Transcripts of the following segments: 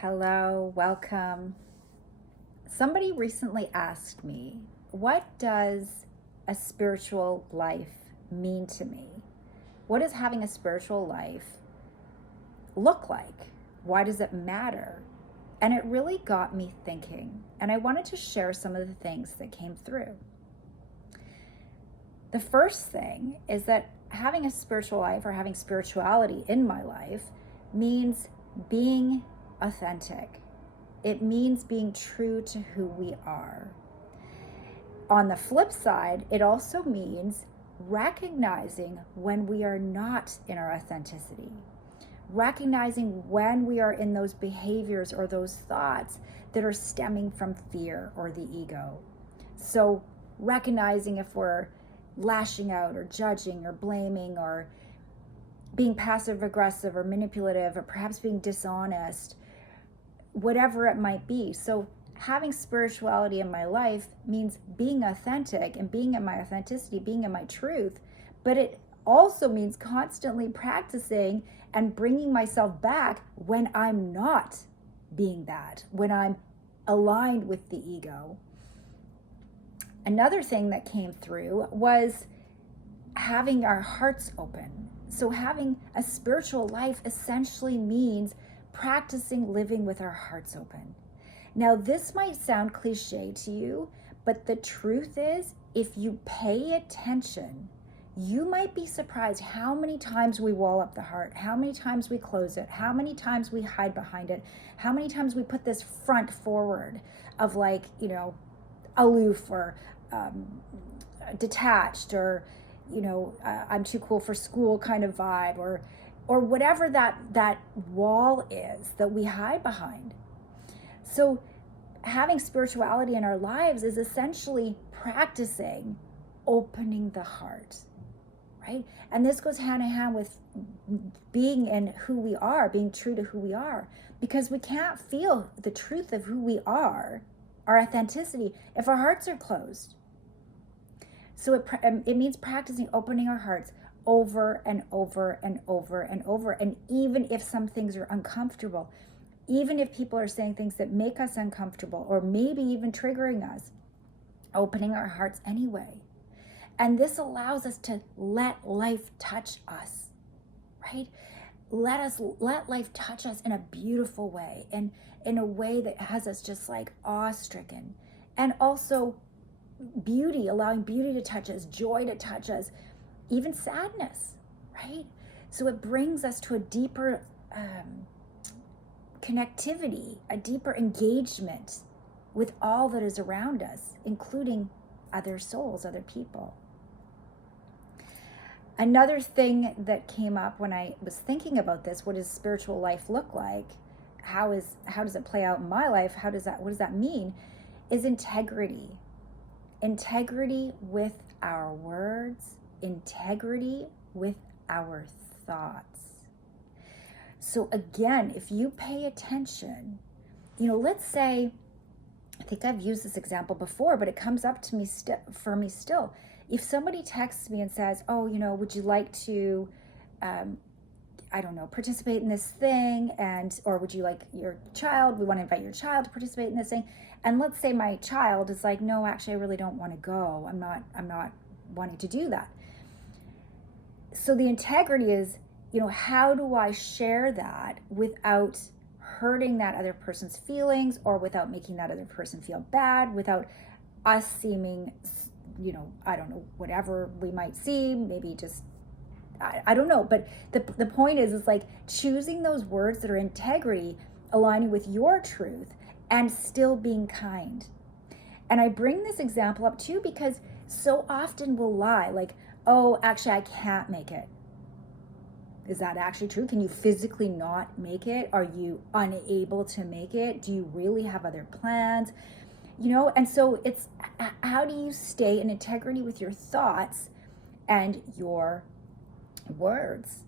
Hello, welcome. Somebody recently asked me, what does a spiritual life mean to me? What does having a spiritual life look like? Why does it matter? And it really got me thinking, and I wanted to share some of the things that came through. The first thing is that having a spiritual life or having spirituality in my life means being authentic. It means being true to who we are. On the flip side, it also means recognizing when we are not in our authenticity, recognizing when we are in those behaviors or those thoughts that are stemming from fear or the ego. So recognizing if we're lashing out or judging or blaming or being passive aggressive or manipulative or perhaps being dishonest, whatever it might be. So having spirituality in my life means being authentic and being in my authenticity, being in my truth, but it also means constantly practicing and bringing myself back when I'm not being that, when I'm aligned with the ego. Another thing that came through was having our hearts open. So having a spiritual life essentially means practicing living with our hearts open. Now, this might sound cliche to you, but the truth is, if you pay attention, you might be surprised how many times we wall up the heart, how many times we close it, how many times we hide behind it, how many times we put this front forward of aloof or detached or, I'm too cool for school kind of vibe or whatever that wall is that we hide behind. So having spirituality in our lives is essentially practicing opening the heart, right? And this goes hand in hand with being in who we are, being true to who we are, because we can't feel the truth of who we are, our authenticity, if our hearts are closed. So it means practicing opening our hearts over and over and over and over. And even if some things are uncomfortable, even if people are saying things that make us uncomfortable or maybe even triggering us, opening our hearts anyway. And this allows us to let life touch us, right? Let life touch us in a beautiful way and in a way that has us just like awe-stricken. And also beauty, allowing beauty to touch us, joy to touch us, even sadness, right? So it brings us to a deeper connectivity, a deeper engagement with all that is around us, including other souls, other people. Another thing that came up when I was thinking about this, what does spiritual life look like? How does it play out in my life? What does that mean? Is integrity. Integrity with our words, integrity with our thoughts. So again, if you pay attention, let's say, I think I've used this example before, but it comes up to me for me still. If somebody texts me and says, oh, would you like to, participate in this thing, or would you like we want to invite your child to participate in this thing. And let's say my child is like, no, actually, I really don't want to go. I'm not wanting to do that. So the integrity is, how do I share that without hurting that other person's feelings or without making that other person feel bad, without us seeming, I don't know, whatever we might see, maybe just, I don't know. But the point is like choosing those words that are integrity, aligning with your truth, and still being kind. And I bring this example up too because so often we'll lie, like, oh, actually, I can't make it. Is that actually true? Can you physically not make it? Are you unable to make it? Do you really have other plans? And so it's, how do you stay in integrity with your thoughts and your words,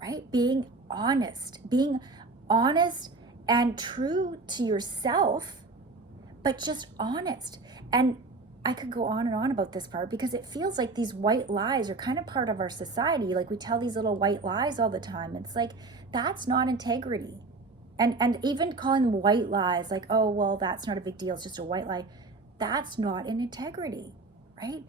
right? Being honest and true to yourself, but just honest. And I could go on and on about this part because it feels like these white lies are kind of part of our society. Like we tell these little white lies all the time. It's like, that's not integrity. And even calling them white lies, like, oh, well, that's not a big deal, it's just a white lie, that's not an integrity, right?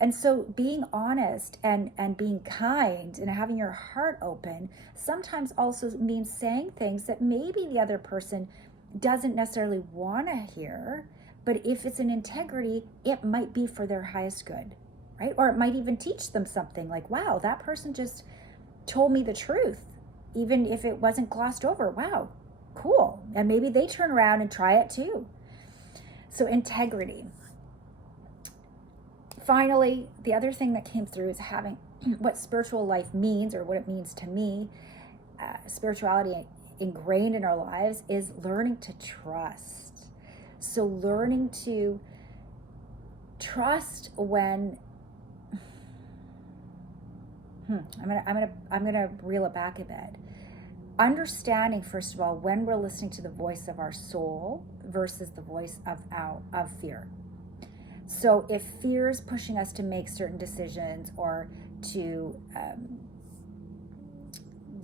And so being honest and being kind and having your heart open sometimes also means saying things that maybe the other person doesn't necessarily want to hear, but if it's an integrity, it might be for their highest good, right? Or it might even teach them something, like, wow, that person just told me the truth, even if it wasn't glossed over. Wow, cool. And maybe they turn around and try it too. So integrity. Finally, the other thing that came through is having what spiritual life means, or what it means to me. Spirituality ingrained in our lives is learning to trust. So learning to trust when I'm gonna reel it back a bit. Understanding, first of all, when we're listening to the voice of our soul versus the voice of fear. So if fear is pushing us to make certain decisions, or to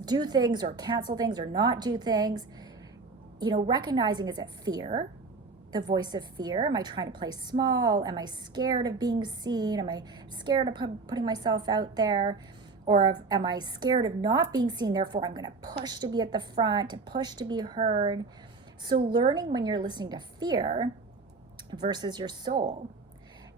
do things or cancel things or not do things, recognizing, is it fear, the voice of fear? Am I trying to play small? Am I scared of being seen? Am I scared of putting myself out there? Or am I scared of not being seen, therefore I'm going to push to be at the front, to push to be heard? So learning when you're listening to fear versus your soul.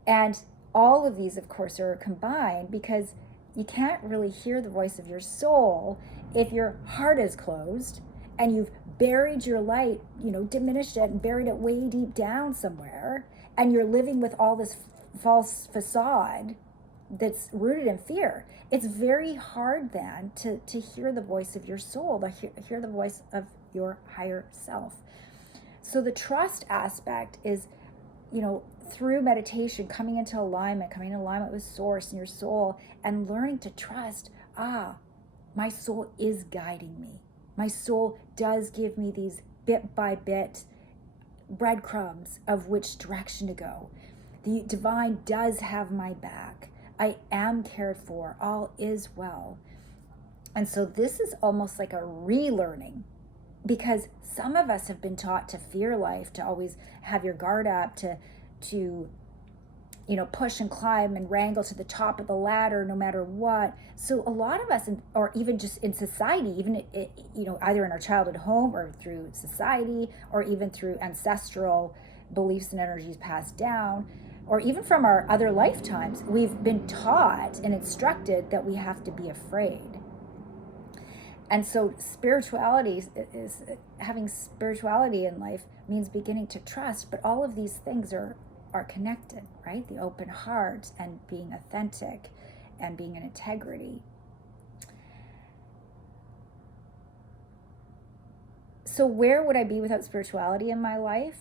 And all of these, of course, are combined, because you can't really hear the voice of your soul if your heart is closed and you've buried your light, diminished it and buried it way deep down somewhere, and you're living with all this false facade that's rooted in fear. It's very hard then to hear the voice of your soul, to hear the voice of your higher self. So the trust aspect is, through meditation, coming into alignment with source and your soul, and learning to trust, my soul is guiding me. My soul does give me these bit by bit breadcrumbs of which direction to go. The divine does have my back. I am cared for. All is well. And so this is almost like a relearning, because some of us have been taught to fear life, to always have your guard up, to push and climb and wrangle to the top of the ladder no matter what. So a lot of us, or even just in society, even either in our childhood home or through society, or even through ancestral beliefs and energies passed down, or even from our other lifetimes, we've been taught and instructed that we have to be afraid. And so spirituality is having spirituality in life means beginning to trust, but all of these things are connected, right? The open heart and being authentic and being in integrity. So where would I be without spirituality in my life?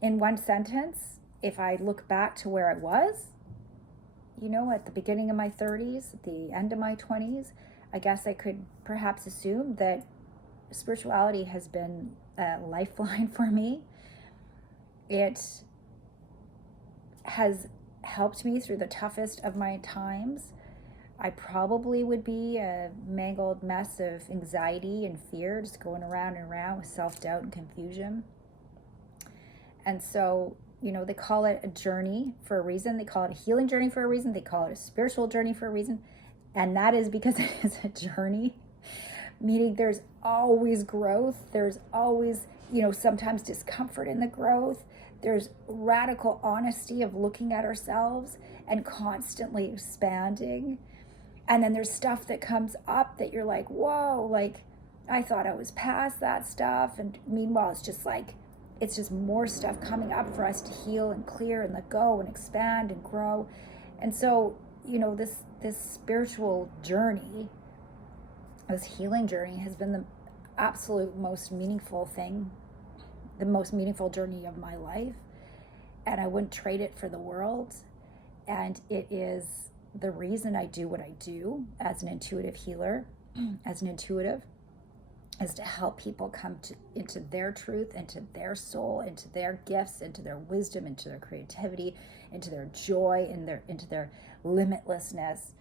In one sentence, if I look back to where I was, at the beginning of my 30s, at the end of my 20s, I guess I could perhaps assume that spirituality has been a lifeline for me. It has helped me through the toughest of my times. I probably would be a mangled mess of anxiety and fear, just going around and around with self-doubt and confusion. And so, they call it a journey for a reason. They call it a healing journey for a reason. They call it a spiritual journey for a reason. And that is because it is a journey, meaning there's always growth. There's always, sometimes discomfort in the growth. There's radical honesty of looking at ourselves and constantly expanding. And then there's stuff that comes up that you're like, whoa, like I thought I was past that stuff. And meanwhile, it's just more stuff coming up for us to heal and clear and let go and expand and grow. And so, this spiritual journey, this healing journey, has been the absolute most meaningful thing, the most meaningful journey of my life. And I wouldn't trade it for the world. And it is the reason I do what I do as an intuitive healer, as an intuitive, is to help people come into their truth, into their soul, into their gifts, into their wisdom, into their creativity, into their joy, into their limitlessness,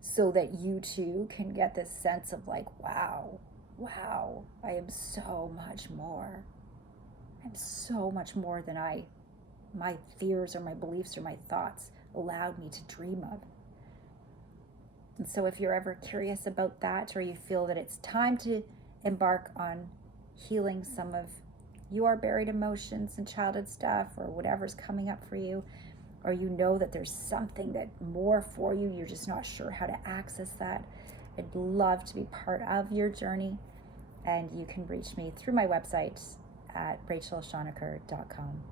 so that you too can get this sense of like, wow, wow, I am so much more. I'm so much more than my fears or my beliefs or my thoughts allowed me to dream of. And so if you're ever curious about that, or you feel that it's time to embark on healing some of your buried emotions and childhood stuff, or whatever's coming up for you, or you know that there's something that more for you, you're just not sure how to access that, I'd love to be part of your journey. And you can reach me through my website at rachelshonaker.com.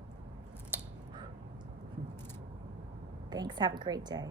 Thanks. Have a great day.